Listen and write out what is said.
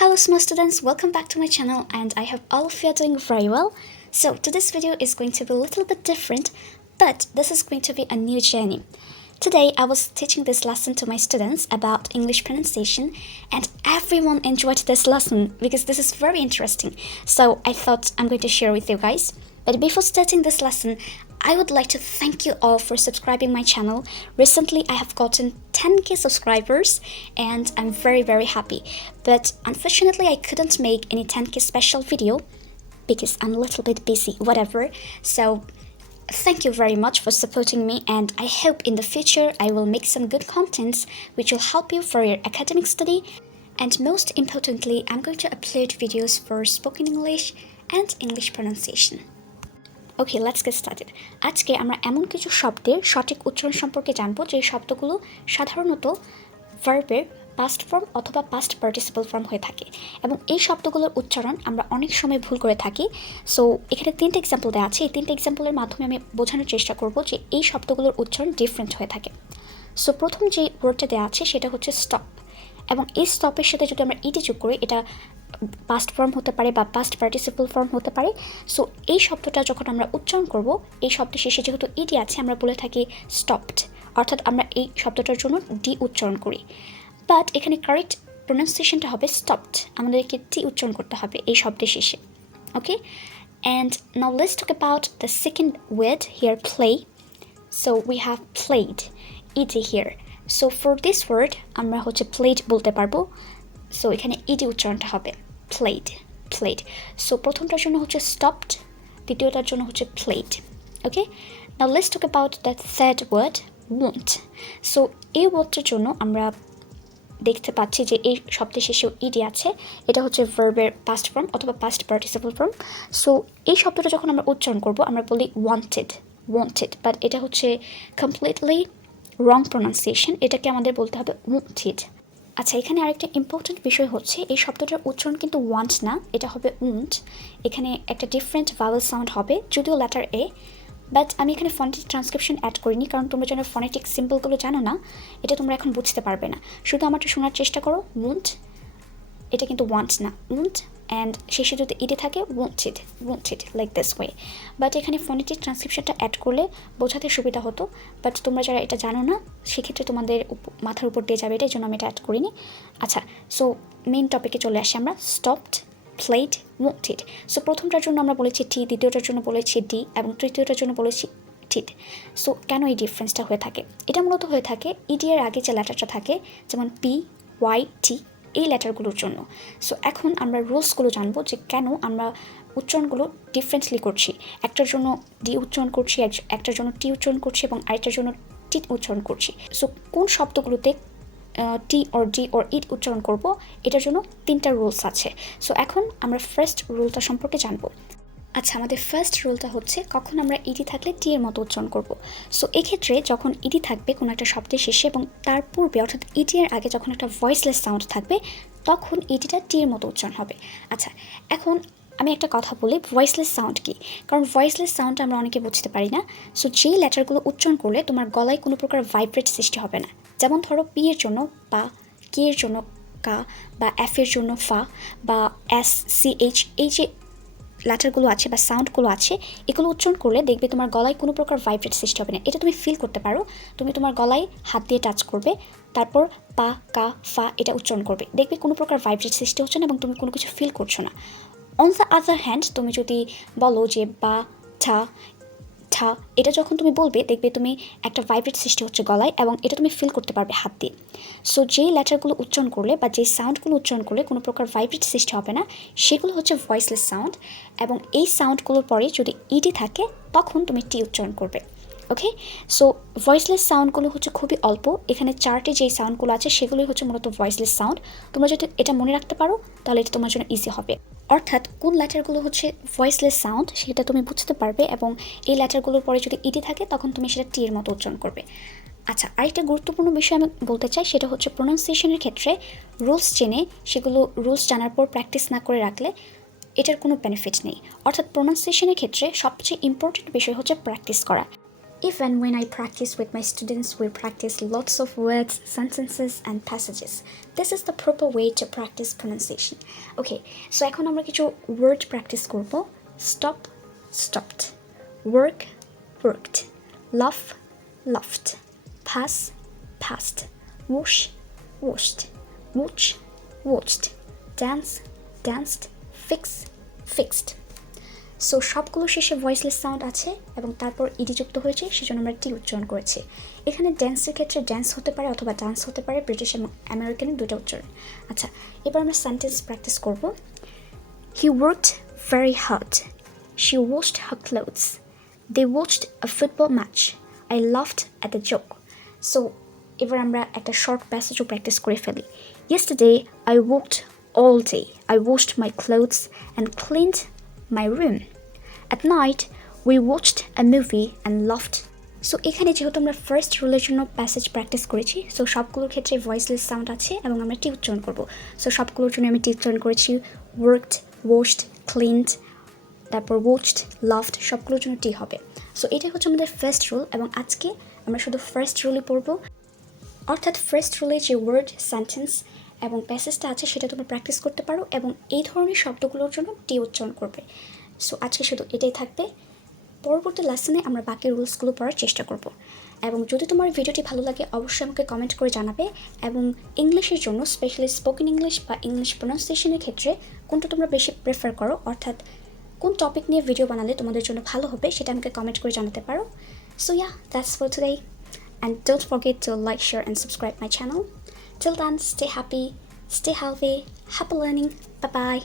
Hello small students, welcome back to my channel and I hope all of you are doing very well. So today's video is going to be a little bit different, but this is going to be a new journey. Today I was teaching this lesson to my students about English pronunciation and everyone enjoyed this lesson because this is very interesting. So I thought I'm going to share with you guys. But before starting this lesson, I would like to thank you all for subscribing my channel. Recently, I have gotten 10k subscribers and I'm very happy. But unfortunately, I couldn't make any 10k special video because I'm a little bit busy, whatever. So thank you very much for supporting me and I hope in the future I will make some good contents which will help you for your academic study. And most importantly, I'm going to upload videos for spoken English and English pronunciation. Okay let's get started. আজকে আমরা এমন কিছু শব্দের সঠিক উচ্চারণ সম্পর্কে জানবো যে শব্দগুলো সাধারণত ভার্বের পাস্ট ফর্ম অথবা পাস্ট পার্টিসিপল ফর্ম হয়ে থাকে এবং এই শব্দগুলোর উচ্চারণ আমরা অনেক সময় ভুল করে থাকি। সো এখানে তিনটে এক্সাম্পল দেওয়া আছে, এই তিনটে এক্সাম্পলের মাধ্যমে আমি বোঝানোর চেষ্টা করব যে এই শব্দগুলোর উচ্চারণ ডিফারেন্ট হয়ে থাকে। সো প্রথম যে ওয়ার্ডটা দেওয়া আছে সেটা হচ্ছে স্টপ, এবং এই স্টপের সাথে যদি আমরা ইটি যোগ করি এটা পাস্ট ফর্ম হতে পারে বা পাস্ট পার্টিসিপল ফর্ম হতে পারে। সো এই শব্দটা যখন আমরা উচ্চারণ করব, এই শব্দের শেষে যেহেতু ইটি আছে আমরা বলে থাকি স্টপড, অর্থাৎ আমরা এই শব্দটার জন্য ডি উচ্চারণ করি। বাট এখানে কারেক্ট প্রোনাউন্সিয়েশনটা হবে স্টপড, আমাদেরকে টি উচ্চারণ করতে হবে এই শব্দের শেষে। Okay, and now let's talk about the second word here, play. So we have played, E D here. So for this word আমরা হচ্ছে প্লেড বলতে পারবো। সো এখানে ইডি উচ্চারণটা হবে প্লেড, প্লেড। সো প্রথমটার জন্য হচ্ছে স্টপড, দ্বিতীয়টার জন্য হচ্ছে played. Okay, now let's talk about the third word, want. So এই ওয়ার্ডটার জন্য আমরা দেখতে পাচ্ছি যে এই শব্দের শেষেও ইডি আছে, এটা হচ্ছে ভার্বের পাস্ট ফর্ম অথবা পাস্ট পার্টিসিপল ফর্ম। সো এই শব্দটা যখন আমরা উচ্চারণ করব আমরা বলি ওয়ান্টেড, ওয়ান্টেড, বাট এটা হচ্ছে কমপ্লিটলি রং প্রোনাউন্সিয়েশন, এটাকে আমাদের বলতে হবে ওয়ন্টেড। আচ্ছা, এখানে আরেকটা ইম্পর্টেন্ট বিষয় হচ্ছে এই শব্দটার উচ্চারণ কিন্তু ওয়ান্ট না, এটা হবে উন্ট। এখানে একটা ডিফারেন্ট ভাওয়েল সাউন্ড হবে, যদিও লেটার এ, বাট আমি এখানে ফনেটিক ট্রান্সক্রিপশন অ্যাড করিনি কারণ তোমরা যেন ফনেটিক সিম্বলগুলো জানো না, এটা তোমরা এখন বুঝতে পারবে না। শুধু আমারটা শোনার চেষ্টা করো, উন্ট, এটা কিন্তু ওয়ান্ট না, উন্ট, অ্যান্ড শেষে যদি ইডি থাকে ওয়ন্টেড, ওয়ন্টেড, লাইক দিস ওয়ে। বাট এখানে ফনেটিক ট্রান্সক্রিপশনটা অ্যাড করলে বোঝাতে সুবিধা হতো, বাট তোমরা যারা এটা জানো না সেক্ষেত্রে তোমাদের মাথার উপর দিয়ে যাবে, এটাই জন্য আমি এটা অ্যাড করিনি। আচ্ছা, সো মেইন টপিকে চলে আসি আমরা, স্টপড, প্লেড, ওয়ন্টেড। সো প্রথমটার জন্য আমরা বলেছি টি, দ্বিতীয়টার জন্য বলেছি ডি এবং তৃতীয়টার জন্য বলেছি টিড। সো কেন এই ডিফারেন্সটা হয়ে থাকে? এটা মূলত হয়ে থাকে ইডি এর আগে যে লেটারটা থাকে, যেমন পি, ওয়াই, টি, এই লেটারগুলোর জন্য। সো এখন আমরা রুলসগুলো জানবো যে কেন আমরা উচ্চারণগুলো ডিফারেন্টলি করছি, একটার জন্য ডি উচ্চারণ করছি, একটার জন্য টি উচ্চারণ করছি এবং আরেকটার জন্য টি উচ্চারণ করছি। সো কোন শব্দগুলোতে tea or D or it উচ্চারণ করব, এটার জন্য তিনটা রুলস আছে। সো এখন আমরা ফার্স্ট রুলটা সম্পর্কে জানবো। আচ্ছা, আমাদের ফার্স্ট রুলটা হচ্ছে কখন আমরা ইডি থাকলে টি এর মতো উচ্চারণ করব। সো এক্ষেত্রে যখন ইডি থাকবে কোনো একটা শব্দের শেষে এবং তার পূর্বে অর্থাৎ ইডি এর আগে যখন একটা ভয়েসলেস সাউন্ড থাকবে তখন ইডিটা টি এর মতো উচ্চারণ হবে। আচ্ছা, এখন আমি একটা কথা বলি, ভয়েসলেস সাউন্ড কি? কারণ ভয়েসলেস সাউন্ডটা আমরা অনেকে বুঝতে পারি না। সো যেই লেটারগুলো উচ্চারণ করলে তোমার গলায় কোনো প্রকার ভাইব্রেট সৃষ্টি হবে না, যেমন ধরো পি এর জন্য পা, কে এর জন্য কা, বা এফ এর জন্য ফা, বা এস, সি, এইচ, এই যে লেটারগুলো আছে বা সাউন্ডগুলো আছে এগুলো উচ্চারণ করলে দেখবে তোমার গলায় কোনো প্রকার ভাইব্রেট সৃষ্টি হবে না। এটা তুমি ফিল করতে পারো, তুমি তোমার গলায় হাত দিয়ে টাচ করবে, তারপর পা, কা, ফা এটা উচ্চারণ করবে, দেখবে কোনো প্রকার ভাইব্রেট সৃষ্টি হচ্ছে না এবং তুমি কোনো কিছু ফিল করছো না। অন দ্য আদার হ্যান্ড তুমি যদি বলো যে বা, ঠা, ঠা, এটা যখন তুমি বলবে দেখবে তুমি একটা ভাইব্রেট সৃষ্টি হচ্ছে গলায় এবং এটা তুমি ফিল করতে পারবে হাত দিয়ে। সো যেই লেটারগুলো উচ্চারণ করলে বা যেই সাউন্ডগুলো উচ্চারণ করলে কোনো প্রকার ভাইব্রেট সৃষ্টি হবে না সেগুলো হচ্ছে ভয়েসলেস সাউন্ড, এবং এই সাউন্ডগুলোর পরে যদি ইডি থাকে তখন তুমি টি উচ্চারণ করবে। ওকে, সো ভয়েসলেস সাউন্ডগুলো হচ্ছে খুবই অল্প, এখানে চার্টে যেই সাউন্ডগুলো আছে সেগুলোই হচ্ছে মূলত ভয়েসলেস সাউন্ড। তোমরা যদি এটা মনে রাখতে পারো তাহলে এটা তোমার জন্য ইজি হবে, অর্থাৎ কোন লেটারগুলো হচ্ছে ভয়েসলেস সাউন্ড সেটা তুমি বুঝতে পারবে এবং এই লেটারগুলোর পরে যদি ইডি থাকে তখন তুমি সেটা টি এর মতো উচ্চারণ করবে। আচ্ছা, আরেকটা গুরুত্বপূর্ণ বিষয় আমি বলতে চাই, সেটা হচ্ছে প্রোনাউন্সিয়েশনের ক্ষেত্রে রুলস জেনে সেগুলো রুলস জানার পর প্র্যাকটিস না করে রাখলে এটার কোনো বেনিফিট নেই। অর্থাৎ প্রোনাউন্সিয়েশনের ক্ষেত্রে সবচেয়ে ইম্পর্টেন্ট বিষয় হচ্ছে প্র্যাকটিস করা। Even when I practice with my students, we practice lots of words, sentences and passages. This is the proper way to practice pronunciation. Okay, so এখন আমরা কিছু word practice করব. Stop, stopped. Work, worked. Laugh, laughed. Pass, passed. Wash, washed. Watch, watched. Dance, danced. Fix, fixed. So সবগুলো শেষে voiceless sound আছে এবং তারপর ED যুক্ত হয়েছে, সেজন্য আমরা টি উচ্চারণ করেছি। এখানে ড্যান্সের ক্ষেত্রে ড্যান্স হতে পারে অথবা ডান্স হতে পারে, ব্রিটিশ এবং আমেরিকানের দুটো উচ্চারণ। আচ্ছা, এবার আমরা সেন্টেন্স প্র্যাকটিস করব। He worked very hard. She washed her clothes. They watched a football match. I loved at the joke. So এবার আমরা একটা শর্ট প্যাসেজও প্র্যাকটিস করে ফেলি। Yesterday I worked all day. I washed my clothes and cleaned my room. At night, we watched a movie and laughed. So এখানে যেহেতু আমরা first রুলের জন্য প্যাসেজ প্র্যাকটিস করেছি, সো সবগুলোর ক্ষেত্রে ভয়েসলেস সাউন্ড আছে এবং আমরা টি উচ্চারণ করবো। সো সবগুলোর জন্য আমি টি উচ্চারণ করেছি। ওয়ার্কড, ওয়াশড, ক্লিনড, তারপর ওয়াচড, লাভড, সবগুলোর জন্য টি হবে। সো এটাই হচ্ছে আমাদের ফার্স্ট রুল এবং আজকে আমরা শুধু ফার্স্ট রুলই পড়বো। অর্থাৎ ফার্স্ট রুলে যে ওয়ার্ড, সেন্টেন্স এবং প্যাসেজটা আছে সেটা তোমরা প্র্যাকটিস করতে পারো এবং এই ধরনের শব্দগুলোর জন্য টি উচ্চারণ করবে। সো আজকে শুধু এটাই থাকবে। পরবর্তী লেসনে আমরা বাকি রুলসগুলো পড়ার চেষ্টা করব। এবং যদি তোমার ভিডিওটি ভালো লাগে অবশ্যই আমাকে কমেন্ট করে জানাবে এবং ইংলিশের জন্য স্পেশালি স্পোকেন ইংলিশ বা ইংলিশ প্রোনাউন্সিয়েশনের ক্ষেত্রে কোনটা তোমরা বেশি প্রেফার করো, অর্থাৎ কোন টপিক নিয়ে ভিডিও বানালে তোমাদের জন্য ভালো হবে সেটা আমাকে কমেন্ট করে জানাতে পারো। So yeah, that's for today and don't forget to like, share and subscribe my channel. Till then, stay happy, stay healthy, happy learning. Bye bye.